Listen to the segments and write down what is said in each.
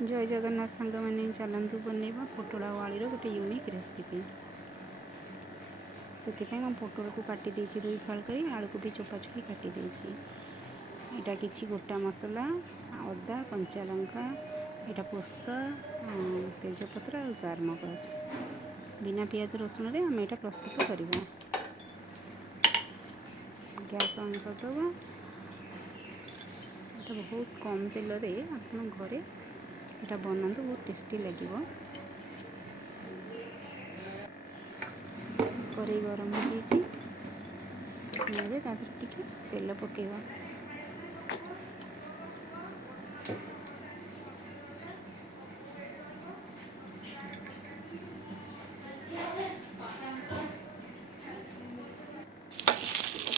जय जगन्नाथ सांग मैंने चलतु बनइबा पोटल आलू आलूर गोटे यूनिक रेसिपी। से पोटल को काटी देछि 2 फाल कर, आलू को भी चोपा चोपी काटी देछि। एटा किछि गोटा मसला, अदा, कंचा लंका, एटा पोस्त, तेजपत्र और चार मगज। बिना पियाज रसुण रे आम एटा प्रस्तुत करवा। गैस ऑन करदबा। एटा बहुत कम तेल रे आपन घरे एटा बनातु, बहुत टेस्टी लगे। कढ़ई गरम हो टे तेल पकेवा।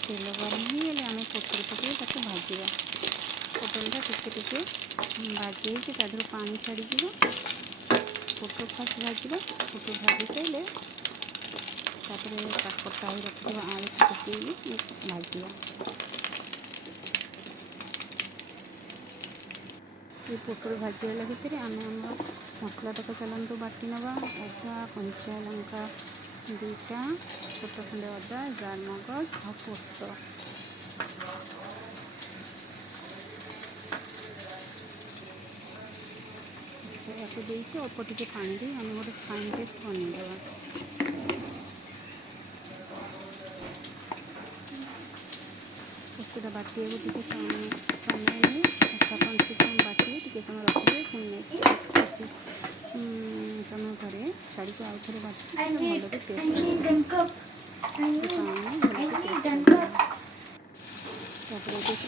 तेल गरम हो आम पोटल पकड़ ताको भाजवा। पोटलटा टिके भाजी होकर पानी छाड़ी। पोटल फास्ट भाजवा। पोटल भाजी सारे कटा ही रखिए आलू पकई भाजवा। ये पोटल भाजीला भितर आम मसला तक चलतु बाटी नवा। अदा, कंचा लंका 2टा, छोट खंडे अदा, जार मगज और पोस्त। या देखिए अल्प टे पानी दी आम गोटे फाइन पेस्ट बनईदे। पोस्तटा बाटी टे समय नहीं 5 समय बाटी टे समय रखिए। पुणी समय पर शाड़ी को आउ थे बाटी भल टेस्ट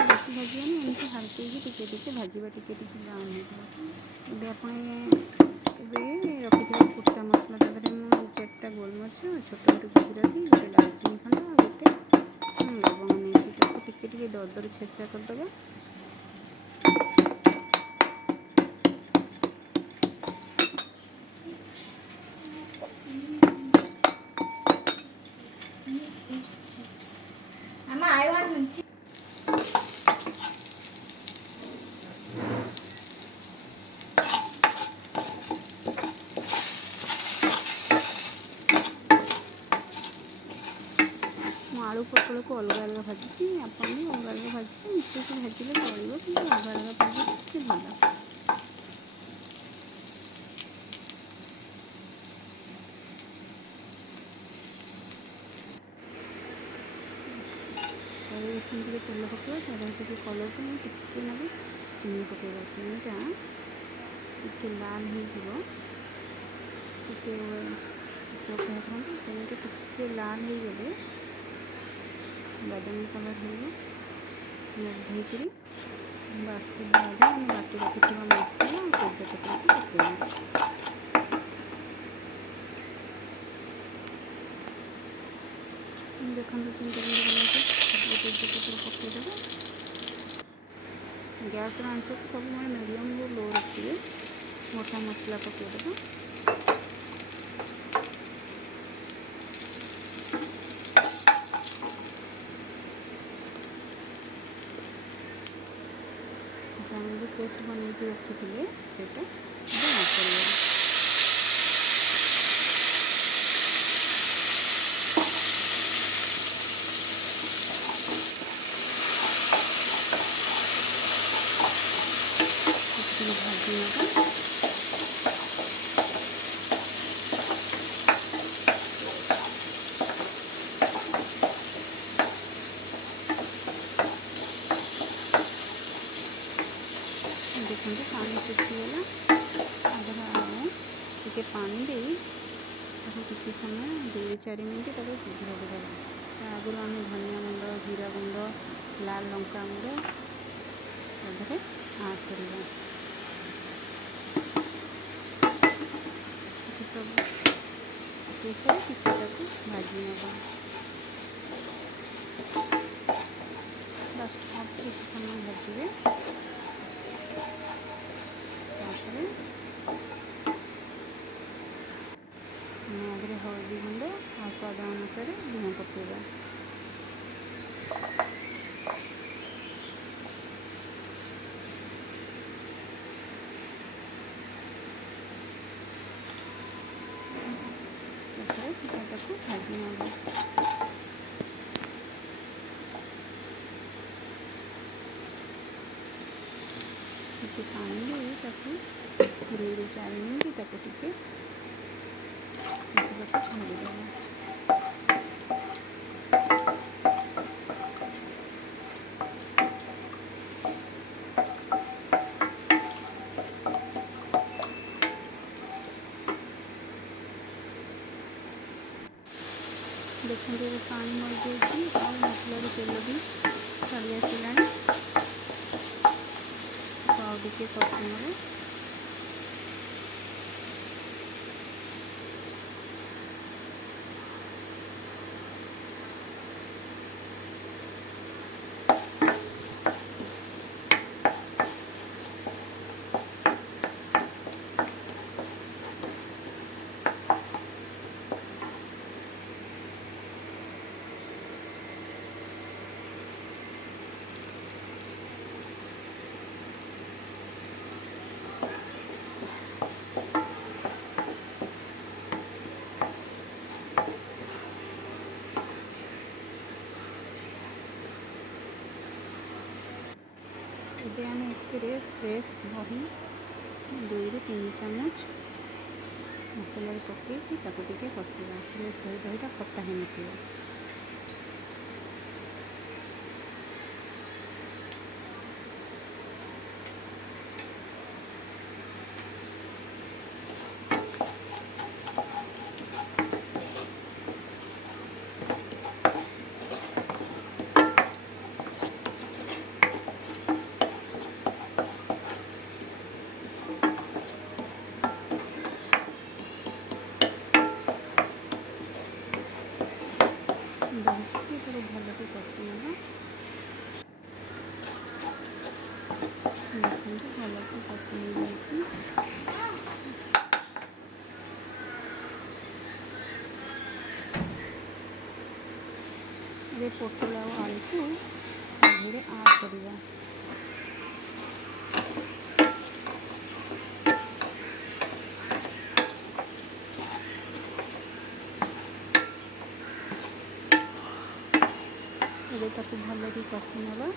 भाजी भाजी एमती हाल्के टिके भाजवा टिके ब्राउन हो। रखी फुटा मसला ताकि 4टा गोलमरीच, छोट गुजराती, गोटे दालचीनी खंड और गोटे लवंग नहीं टिके दरदर छेचा करदे। आलू पोटल को अलग अलग भाजी आप अलग अलग भाजी मिसेक भाजिले चलो कि अलग अलग भाजी भल। तेल पकड़ा टे कलर को टिके ना चीनी पकड़ा। चीनीटा टे लाल हो चीनीटा टे लाल हो गले बादामी कलर होकर बास्क आम बाटी रखी मसला तेजपत्र को पकड़ा। देखो तेजपत्र पकईदे। गैस आंच को सब मीडियम लो रखिए। मोटा मसला पकईदे। पेस्ट बन रखी से भाजी देखते पानी फुटिगला। पानी दे किसी समय 2-4 मिनट सिझाइक देवा। आगुरी आम धनिया गुंड, जीरा गुंड, लाल लंका गुंड तादेहे आड करवा। सब चिकेटाକୁ भाजी नवा। बस आप किसी समय भाजिए। तापर आगे हल्दी गुंड और स्वाद अनुसार लुण पकेगा। चिकेटाକୁ भाजी नवा। ଟିକେ ପାଣି ଦେଇ ତାକୁ 2-4 ମିନିଟ୍ ତାକୁ ଟିକେ ସିଝିବାକୁ ଛାଡ଼ିଦେବା। देखते पानी मरिजाई और मसलार तेल भी छाड़ी आसला। टे कषि ଏବେ ଆମେ ଏଥିରେ ଫ୍ରେଶ୍ ଦହି 2-3 ଚାମଚ ମସଲାରେ ପକାଇକି ତାକୁ ଟିକେ କଷିବା। ଫ୍ରେଶ୍ ଦହିଟା ଖଟା ହେଇନଥିବ। दही ताको भलके कषि ना देखते भलके कषि जाइए। ये पोटल और आलू को धीरे आड करवा। ଏବେ ତାକୁ ଭଲକି କଷି ନେବା।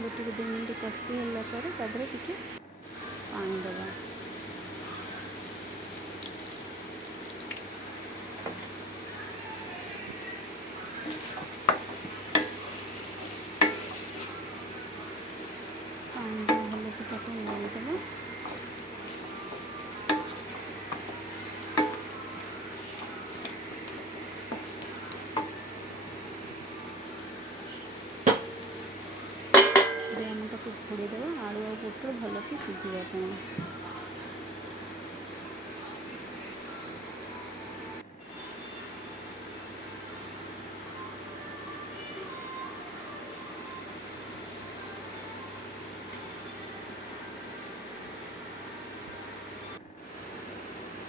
गोटे 2 मिनट कषि होला पर तादरे टिके पानी देवा। पानी भलके ताको मिलाइदेवा। आम ताको घोड़े देवा आलू और पोटल भलके सिझापी।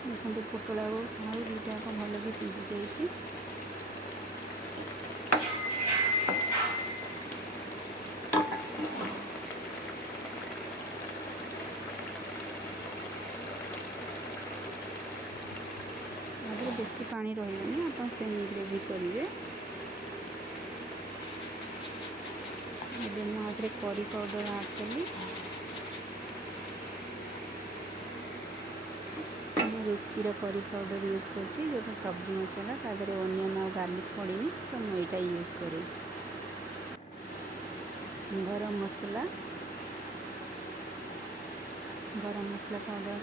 देखते पोटल आलू दुटा भलके सिझी जाइए। बेसी पानी रही आप सेमी ग्रेवी करेंगे। मुझे करी पाउडर आड कली ରୁଚିର କରି ପାଉଡ଼ର ୟୁଜ୍ କରୁଛି, ଯେଉଁଟା ସब्जी ମସଲା। ତା ଦେହରେ ଅନିଅନ୍ ଆଉ ଗାର୍ଲିକ୍ ପଡ଼ିନି, ତ ମୁଁ ଏଇଟା ୟୁଜ୍ କରେ। ଗରମ ମସଲା ପାଉଡ଼ର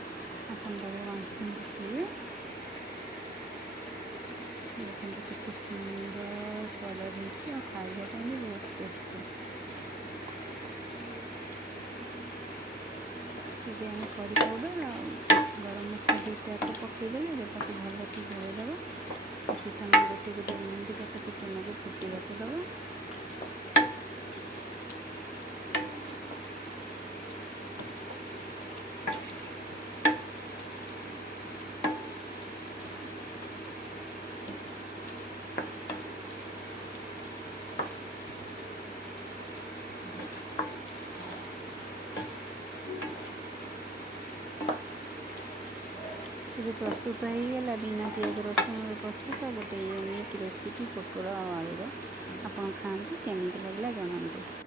ଆପଣ ତାକୁ 1 ସ୍ପୁନ୍ ପକାଇବେ। ଦେଖନ୍ତୁ କେତେ ସୁନ୍ଦର କଲର୍ ହେଇଛି ଆଉ ଖାଇବା ପାଇଁ ବି ବହୁତ ଟେଷ୍ଟି। ଏବେ ଆମେ କରି ପାଉଡ଼ର ଆଉ ଗରମ ମସଲା ଦୁଇଟାକୁ ପକାଇଦେଲେ ସେଟାକୁ ଭଲକି ଗୋଳେଇଦେବା। କିଛି ସମୟ 1-2 ମିନିଟ୍ ତାକୁ ଟିକେ ଫୁଟିବାକୁ ଦେବା। ଏବେ ପ୍ରସ୍ତୁତ ହେଇଗଲା ବିନା ପିଆଜ ରସୁଣରେ ପ୍ରସ୍ତୁତ ଗୋଟେ ୟୁନିକ୍ ରେସିପି ପୋଟଳ ଆଉ ଆଳୁର। ଆପଣ ଖାଆନ୍ତୁ, କେମିତି ଲାଗିଲା ଜଣାନ୍ତୁ।